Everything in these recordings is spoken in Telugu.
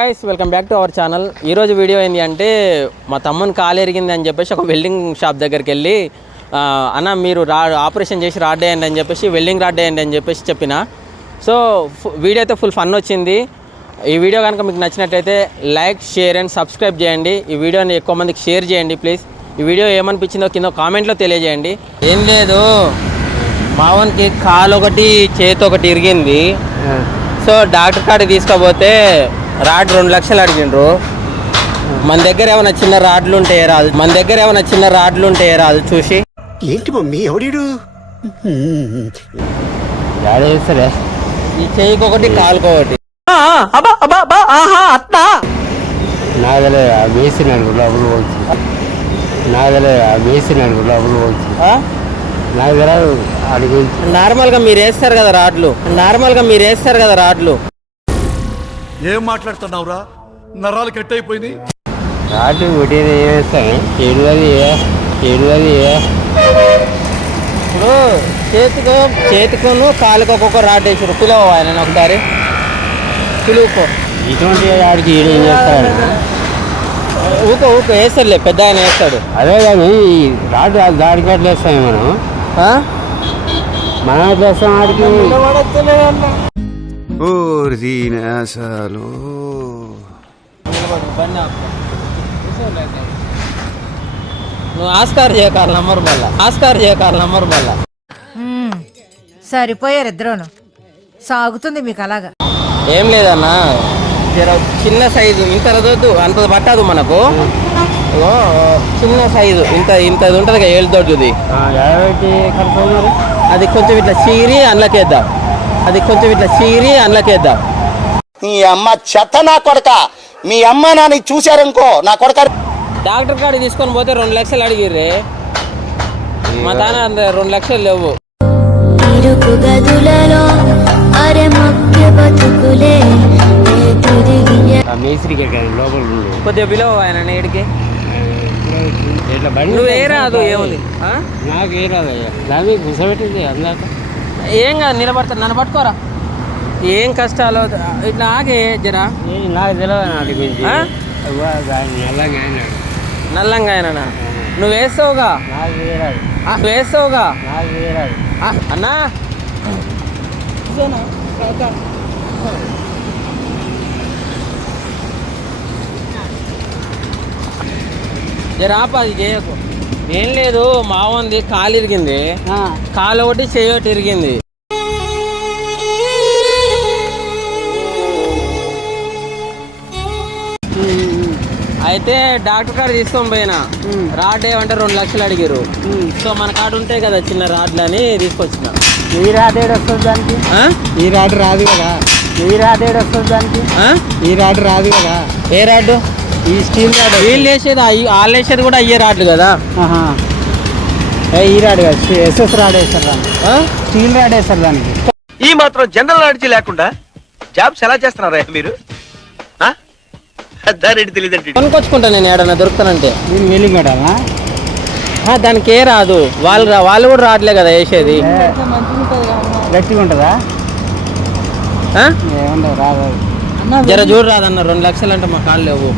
Guys welcome back to our channel. ఈరోజు వీడియో ఏంటి అంటే మా తమ్ముని కాలు ఎరిగింది అని చెప్పేసి ఒక వెల్డింగ్ షాప్ దగ్గరికి వెళ్ళి అన్న మీరు ఆపరేషన్ చేసి రాడ్ వేయండి అని చెప్పేసి వెల్డింగ్ రాడ్ వేయండి అని చెప్పేసి చెప్పిన. సో వీడియో అయితే ఫుల్ ఫన్ వచ్చింది. ఈ వీడియో కనుక మీకు నచ్చినట్లయితే లైక్ షేర్ అండ్ సబ్స్క్రైబ్ చేయండి. ఈ వీడియోని ఎక్కువ మందికి షేర్ చేయండి ప్లీజ్. ఈ వీడియో ఏమనిపించిందో కింద కామెంట్లో తెలియజేయండి. ఏం లేదు, మావన్కి కాలు ఒకటి చేతి ఒకటి ఇరిగింది. సో డాక్టర్ కాడికి తీసుకోపోతే రాడ్ 2 లక్షలు అడిగిండ్రు. మన దగ్గర ఏమైనా చిన్న రాడ్లు ఉంటే రాదు చూసి. ఏంటి మమ్మీ ఎవడీడు సరే ఈ చెయ్యికి ఒకటి కాలుకొకటి నాగలే వేసినాడు డబ్బులు పోవచ్చు, నాగలే వేసినాడు డబ్బులు పోవచ్చు. నాకు తెలియదు అడిగి. నార్మల్గా మీరు వేస్తారు కదా రాడ్లు. ఏం మాట్లాడుతున్నావురా? నరాలు కట్ అయిపోయింది. రాటు ఒకటి వేస్తాను ఏడు ఇప్పుడు చేతికోను కాలుకి ఒక్కొక్క రాడ్ వేసారు. పిలువ ఆయన ఒకసారి పిలువుకో. ఇటువంటి ఆడికి ఏడు ఏం చేస్తాడు? ఊకో వేస్తాడులే, పెద్ద ఆయన వేస్తాడు. అదే కానీ రాటు దాడికి అట్లా వేస్తాము మనం ఎట్లా వేస్తాం ఆడికి. నువ్వు ఆస్కార్ చేయకాల నంబర్ మళ్ళా సరిపోయారు ఇద్దరును. సాగుతుంది మీకు అలాగా. ఏం లేదన్నా, చిన్న సైజు ఇంత రదొద్దు, అంత పట్టదు మనకు. చిన్న సైజు ఇంతది ఉంటుంది కదా, ఏళ్ళు దొడ్డుది. అది కొంచెం ఇట్లా చీరి అందులోకేద్దాం. నీ అమ్మ చెత్త నా కొడక, మీ అమ్మ నాన్న చూశారనుకో నా కొడక. డాక్టర్ కాడికి తీసుకొని పోతే 2 లక్షలు అడిగిర్రే. మా తాన 2 లక్షలు లేవు. కొద్దిగా పిలవ ఆయన నేడికి. నువ్వు ఏ రాదు ఏముంది, నాకు ఏ రాదు. దాన్ని గుసబెట్టింది అందాక ఏం కాదు, నిలబడతాను. నన్ను పట్టుకోరా. ఏం కష్టాలు ఇట్లా ఆగే జరా. నాకు తెలియదు నాటి గురించి. నల్లంగా ఆయన నువ్వు వేస్తావుగా. అన్నా జర ఆపాది చేయకు. ఏం లేదు, మావంది కాలు ఇరిగింది. కాలు ఒకటి చెయ్యి ఒకటి ఇరిగింది. అయితే డాక్టర్ కాడ తీసుకొని పోయినా. రాడ్ ఏమంటే 2 లక్షలు అడిగారు. సో మన కాడ ఉంటాయి కదా చిన్న రాడ్లు అని తీసుకొచ్చిన. ఈ రాడ్ ఏడు వస్తుంది దానికి. ఈ రాడ్ రాదు కదా. ఈ రాడ్ ఏడు వస్తుంది దానికి. ఈ రాడ్ రాదు కదా. ఏ రాడ్డు? ఈ స్టీల్ రాడ్. వీళ్ళు వేసేది వాళ్ళు వేసేది కూడా అయ్యే రాడ్లు కదా. ఈ రాడ్ కాదు, ఎస్ఎస్ రాడ్ వేస్తారు దానికి. స్టీల్ రాడ్ వేస్తారు దానికి. ఈ మాత్రం జనరల్ నాలెడ్జ్ లేకుండా జాబ్స్ ఎలా చేస్తున్నారా మీరు? తెలియదండి. కొనుక్కొచ్చుకుంటా నేను ఏడన్నా దొరుకుతానంటే. నేను వెల్లింగ్ కొట్టాలా? దానికి ఏ రాదు. వాళ్ళు కూడా రాట్లే కదా వేసేది. గట్టిగా ఉంటుందా? ఏముండదు, రాదు. జర చూడు రాదన్న. 2 లక్షలు అంటే మా కాళ్ళు లేవు.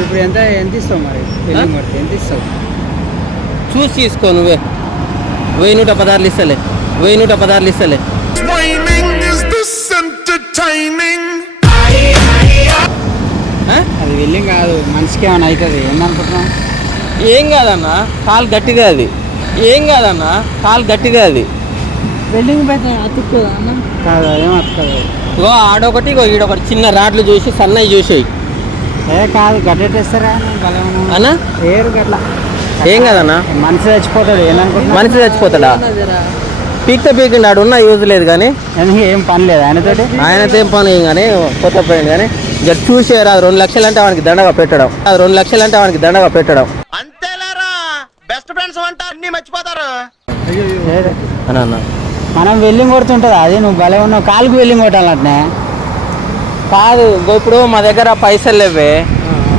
ఇప్పుడు ఎంత ఇస్తావు మరి? వెల్లింగ్ కొడితే ఎంత ఇస్తావు? చూసి తీసుకో నువ్వే. 1116 ఇస్తలే. అది వెల్లింగ్ కాదు, మనిషికి ఏమైనా అవుతుంది. ఏందనుకుంటున్నావు? ఏం కాదన్న, కాలు గట్టిగా అది. వెల్డింగ్ పెట్టి అతుక్కోదా అన్న? కాదు, ఏం అతుకోదు. ఇగో ఆడొకటి ఈడొకటి చిన్న రాడ్లు చూసి సన్నవి చూసేయి. కాదు, గడ్డెట్టేస్తారా అన్న? ఏరు గట్ల ఏం కాదన్నా, మనిషి చచ్చిపోతాడు. ఏమనుకుంటున్నా? మనిషి చచ్చిపోతాడా? పీకిండి ఆడు ఉన్న యూజ్ లేదు కానీ. ఏం పని లేదు ఆయనతో ఏం పని కానీ కొత్త పోయింది కానీ. జర చూసేరా. 2 లక్షలు అంటే వానికి దండగా పెట్టడం. అంతేలేరా, బెస్ట్ ఫ్రెండ్స్ అంటారు, అన్ని మర్చిపోతారు. అన్న మనం వెల్లింగ్ కొడుతుంటుంది అది. నువ్వు భలే ఉన్నావు, కాలుకు వెల్లింగ్ కొట్టాలంటే. కాదు, ఇప్పుడు మా దగ్గర పైసలు లేవే.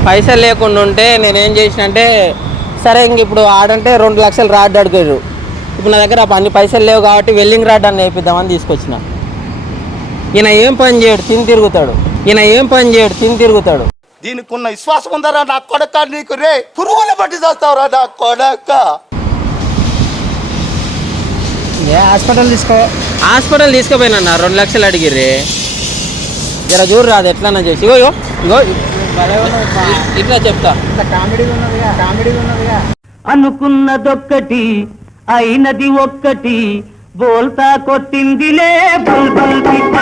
పైసలు లేకుండా ఉంటే నేనేం చేసిన అంటే, సరే ఇంక ఇప్పుడు ఆడంటే 2 లక్షలు రాడ్ అడిగారు. ఇప్పుడు నా దగ్గర అన్ని పైసలు లేవు కాబట్టి వెల్డింగ్ రాడ్ అని వేయిద్దామని తీసుకొచ్చిన. ఈయన ఏం పని చేయడు, తిని తిరుగుతాడు. ఈయన ఏం పని చేయడు, తిని తిరుగుతాడు. దీనికి ఉన్న విశ్వాసం ఉందరా నా కొడక, నీకు రే పురుగులు పట్టి చేస్తావురా నా కొడక. హాస్పిటల్ తీసుకుపోయినా 2 లక్షలు అడిగిర్రే. జర చూడు రాదు ఎట్లా చేసి. ఇగో ఇగో ఇగో ఇట్లా చెప్తా. కామెడీగా ఉన్నదిగా. అనుకున్నదొక్కటి అయినది ఒక్కటి బోల్తా కొట్టిందిలే బుల్బుల్ పిట్ట.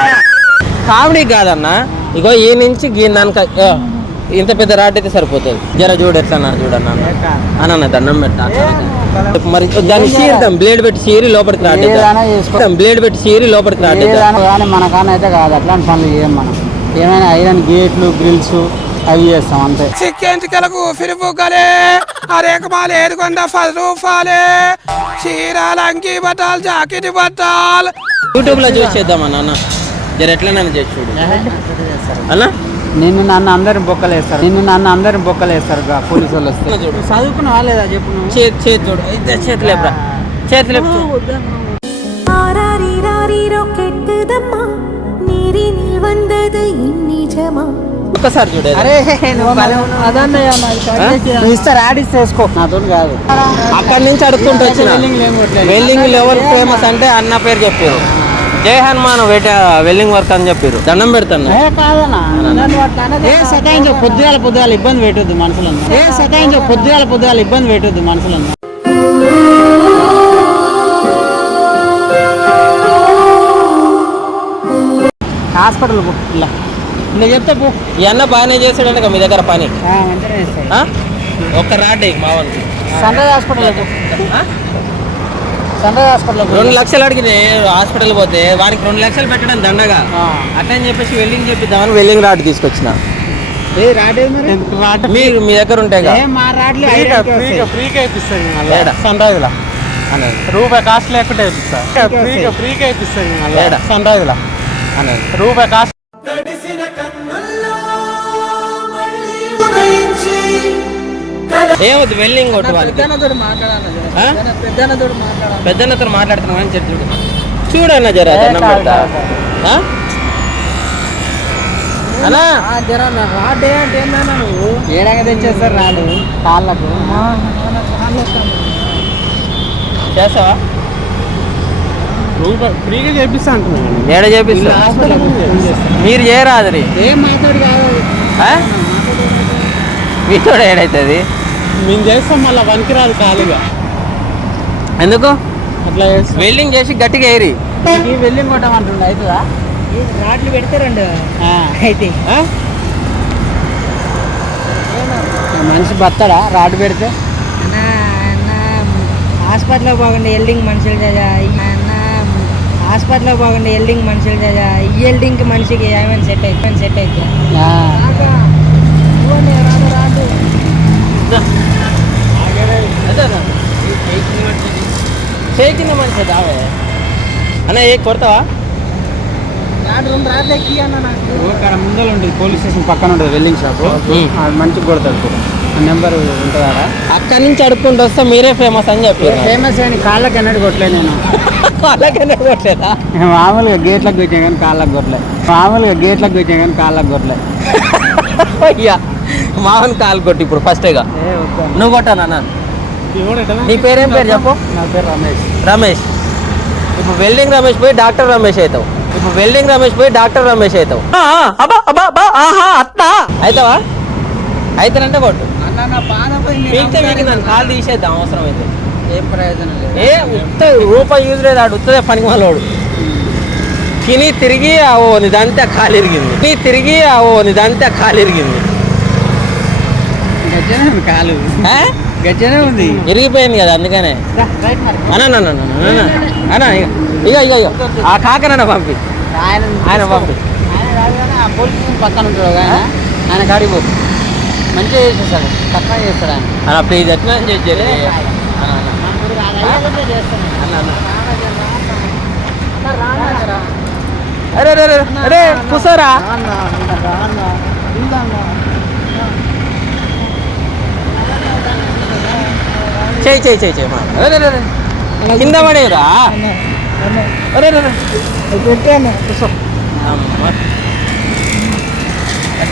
కామెడీ కాదన్నా. ఇగో ఈ నుంచి దానికి ఇంత పెద్ద రాడ్ అయితే సరిపోతుంది. జర చూడు ఎట్లా చూడన్నా అన్న దండం పెట్టా. మరి దాన్ని చీరుతాం, బ్లేడ్ పెట్టి చీరి లోపలికి రాడ్డాం, బ్లేడ్ పెట్టి చీరి లోపలికి రాడ్డాం. కానీ మన కాన అయితే కాదు, అట్లాంటి పనులు చేయం మనం. ఏమైనా ఐరన్ గేట్లు గ్రిల్స్ అవి చేస్తాం అంతే. చిక్కెంటికలకు ఫిరిపుక్కలే అరేకమాలు 710 రూపాయలే చీరాల అంగి బట్టాలు జాకెట్ బట్టాలు. యూట్యూబ్ లో చూసి చేద్దామన్నా అన్న. జర ఎట్లా చేసి చూడు అన్న. నన్ను అందరిని బొక్కలు వేస్తారు పోలీసు వాళ్ళు వస్తే. చదువుకున్న వాళ్ళేదా చెప్పు. చేతి చూడు, చేతులేపురా, చేతులేపు. ఒక్కసారి చూడే. చేసుకో, నాతో కాదు. అక్కడి నుంచి అడుక్కుంటూ వచ్చిన. వెల్డింగ్ లెవెల్ ఫేమస్ అంటే అన్న పేరు చెప్పారు. జై హనుమాన్ వెల్డింగ్ వర్క్ అని చెప్పారు. దండం పెడతాను. పొద్దుగాల ఇబ్బంది పెట్టొద్దు మనుషులను. పొద్దుగాల ఇబ్బంది పెట్టొద్దు మనుషులను. హాస్పిటల్ ఇలా చెప్తే పో. ఈ అన్న బాగానే చేసాడంట మీ దగ్గర పని. ఒక్క రాడ్ మావన్కి సన్ రైజ్ హాస్పిటల్ 2 లక్షలు అడిగిన హాస్పిటల్ పోతే వారికి 2 లక్షలు పెట్టడం దండగా. అట్లా అని చెప్పేసి వెల్డింగ్ చెప్పిద్దామని వెల్డింగ్ రాడ్ తీసుకొచ్చిన. మీరు మీ దగ్గర ఉంటాయి సన్ రైజ్ లా రూపాయి కాస్ట్ లేకుండా ఫ్రీగా ఇప్పిస్తాను. సన్ రైజ్ లా రూపాయి కాస్ట్. ఏమవుతుంది వెల్డింగ్ కొట్టు వాళ్ళకి. పెద్దన్నతో మాట్లాడుతున్నాం అని చెప్పి చూడన్న జరా దండం పెడతా. అన్నా రాడ్ అంటే ఏందన్నా నువ్వు ఏడాగా తెచ్చేస్తారు రాడు కాళ్ళకు చేస్తావా? ఫ్రీగా చేపిస్తా అంటున్నాను. ఏడ చేపిస్తా మీరు చేయరాదు. ఏం మాట్లాడి కాదు మీతో ఏడైతుంది. మేము చేస్తాం మళ్ళీ వనికిరాదు ఖాళీగా. ఎందుకు అట్లా వెల్డింగ్ చేసి గట్టిగా ఏరి వెల్డింగ్ కొట్టమంటుండే అవుతుందా? రాడ్లు పెడతారండి అయితే మనిషి బతాడా రాడ్ పెడితే? హాస్పిటల్లో బాగుండే ఎల్డింగ్ మనుషులు హాస్పిటల్లో బాగుండే ఎల్డింగ్ మనుషులు ఈ ఎల్డింగ్ మనిషికి ఏమైనా సెట్ అయితే చేయించిన మనిషి దావే అన్న ఏ కొడతావా? ఇక్కడ ముందర ఉంటుంది పోలీస్ స్టేషన్ పక్కన ఉంటుంది వెల్డింగ్ షాప్. అది మంచిగా కొడతాడు. ఆ నెంబర్ ఉంటుందా? అక్కడి నుంచి అడుక్కుంటూ వస్తే మీరే ఫేమస్ అని చెప్పారు. ఫేమస్ అని కాళ్ళకి ఎన్నడు కొట్టలేదు నేను. కాళ్ళకి ఎన్నడు కొట్టలేదా? మామూలుగా గేట్లకు పెట్టాను కానీ కాళ్ళకి కొట్టలేదు. అయ్యా మామూలు కాలు కొట్టి ఇప్పుడు ఫస్ట్గా నువ్వు కొట్టానా? నీ పేరేం పేరు చెప్పు. నా పేరు రమేష్. ఇప్పుడు వెల్డింగ్ రమేష్ పోయి డాక్టర్ రమేష్ అవుతావు. అవుతావా? అయితేనంటే కొట్టు. పీకితే మీకు నన్ను కాలు తీసేద్దాం అవసరం అయితే. ఏం ప్రయోజనం లేదు. ఏ రూపాయి యూజ్ లేదు. ఆడు ఉత్తదే పనికి మనోడు. తిని తిరిగి ఓ నిదంతా కాలు ఇరిగింది. కాలు గచ్చనే ఉంది, ఇరిగిపోయింది కదా అందుకనే. అన్నా ఇక ఆ కాకనన్న పంపి ఆయన పంపి. పోలీస్ స్టేషన్ పక్కన ఉంటాడు ఆయన కాడికి పో. మంచిగా చేసేస్తాడు, తక్కువ చేస్తాడు ఆయన. అన్న ప్లీజ్ ఎట్లా చేసి అరే కూర్చోరా. చేయి కింద పడేరా.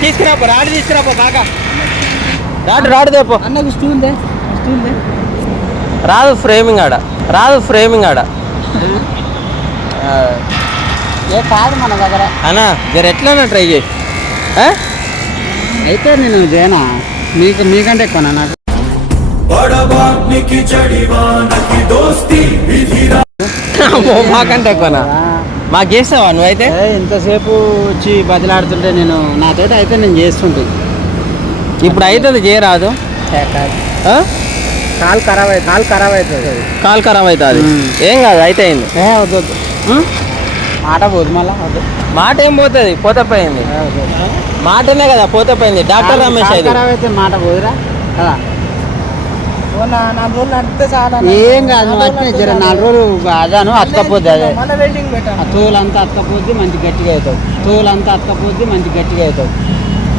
తీసుకురాపో రాడు తీసుకురాపో కాకా రాడు తేపో అన్నకు స్టూల్ దే రాదు ఫ్రేమింగ్ ఆడ ఏ కాదు మన దగ్గర అన్నా జర ఎట్లన్నా ట్రై చేయి అయితే నేను చేయనా మీకంటే ఎక్కువనా నాకు మాకంటే ఎక్కువనా మాకు చేస్తావా నువ్వైతే ఇంతసేపు వచ్చి బదిలాడుతుంటే నాతోటి అయితే నేను చేస్తుంటుంది ఇప్పుడు అవుతుంది చేయరాదు ఆ? కాలు ఖరాబ్ అవుతుంది కాలు ఖరాబ్ అవుతుంది ఏం కాదు అయితే అయింది వద్దు మాట పోదు మళ్ళా వద్దు మాట ఏం పోతుంది పోతే పోయింది మాటనే కదా పోతే పోయింది డాక్టర్ రమేష్ అయితే ఖరాబ్ అయితే మాట పోదురా కదా 4 రోజులు నడిపితే చాలా ఏం కాదు నువ్వు అట్నే జర 4 రోజులు అదాను అతకపోద్ది అదే మన వెల్డింగ్ పెట్టాను ఆ తోలంతా అతకపోద్ది మంచి గట్టిగా అవుతావు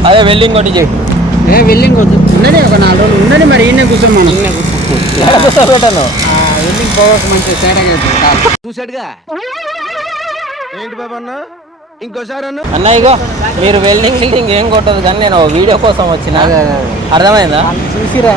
అదే వెల్డింగ్ కొట్టి చేయి వెల్లింగ్ వద్దు ఉండని ఒక 4 రోజులు ఉండని మరి ఈయన కూర్చొని మనం పెట్టాను వెల్లింగ్ పోవచ్చు మంచి తేడాగా అవుతుంది చూసాడుగా ఏంటి బాబు అన్న ఇంకోసారి అన్న అన్న ఇగో మీరు వెల్డింగ్ ఏం కొట్టదు కానీ నేను వీడియో కోసం వచ్చిన అదే. అర్థమైందా చూసిరా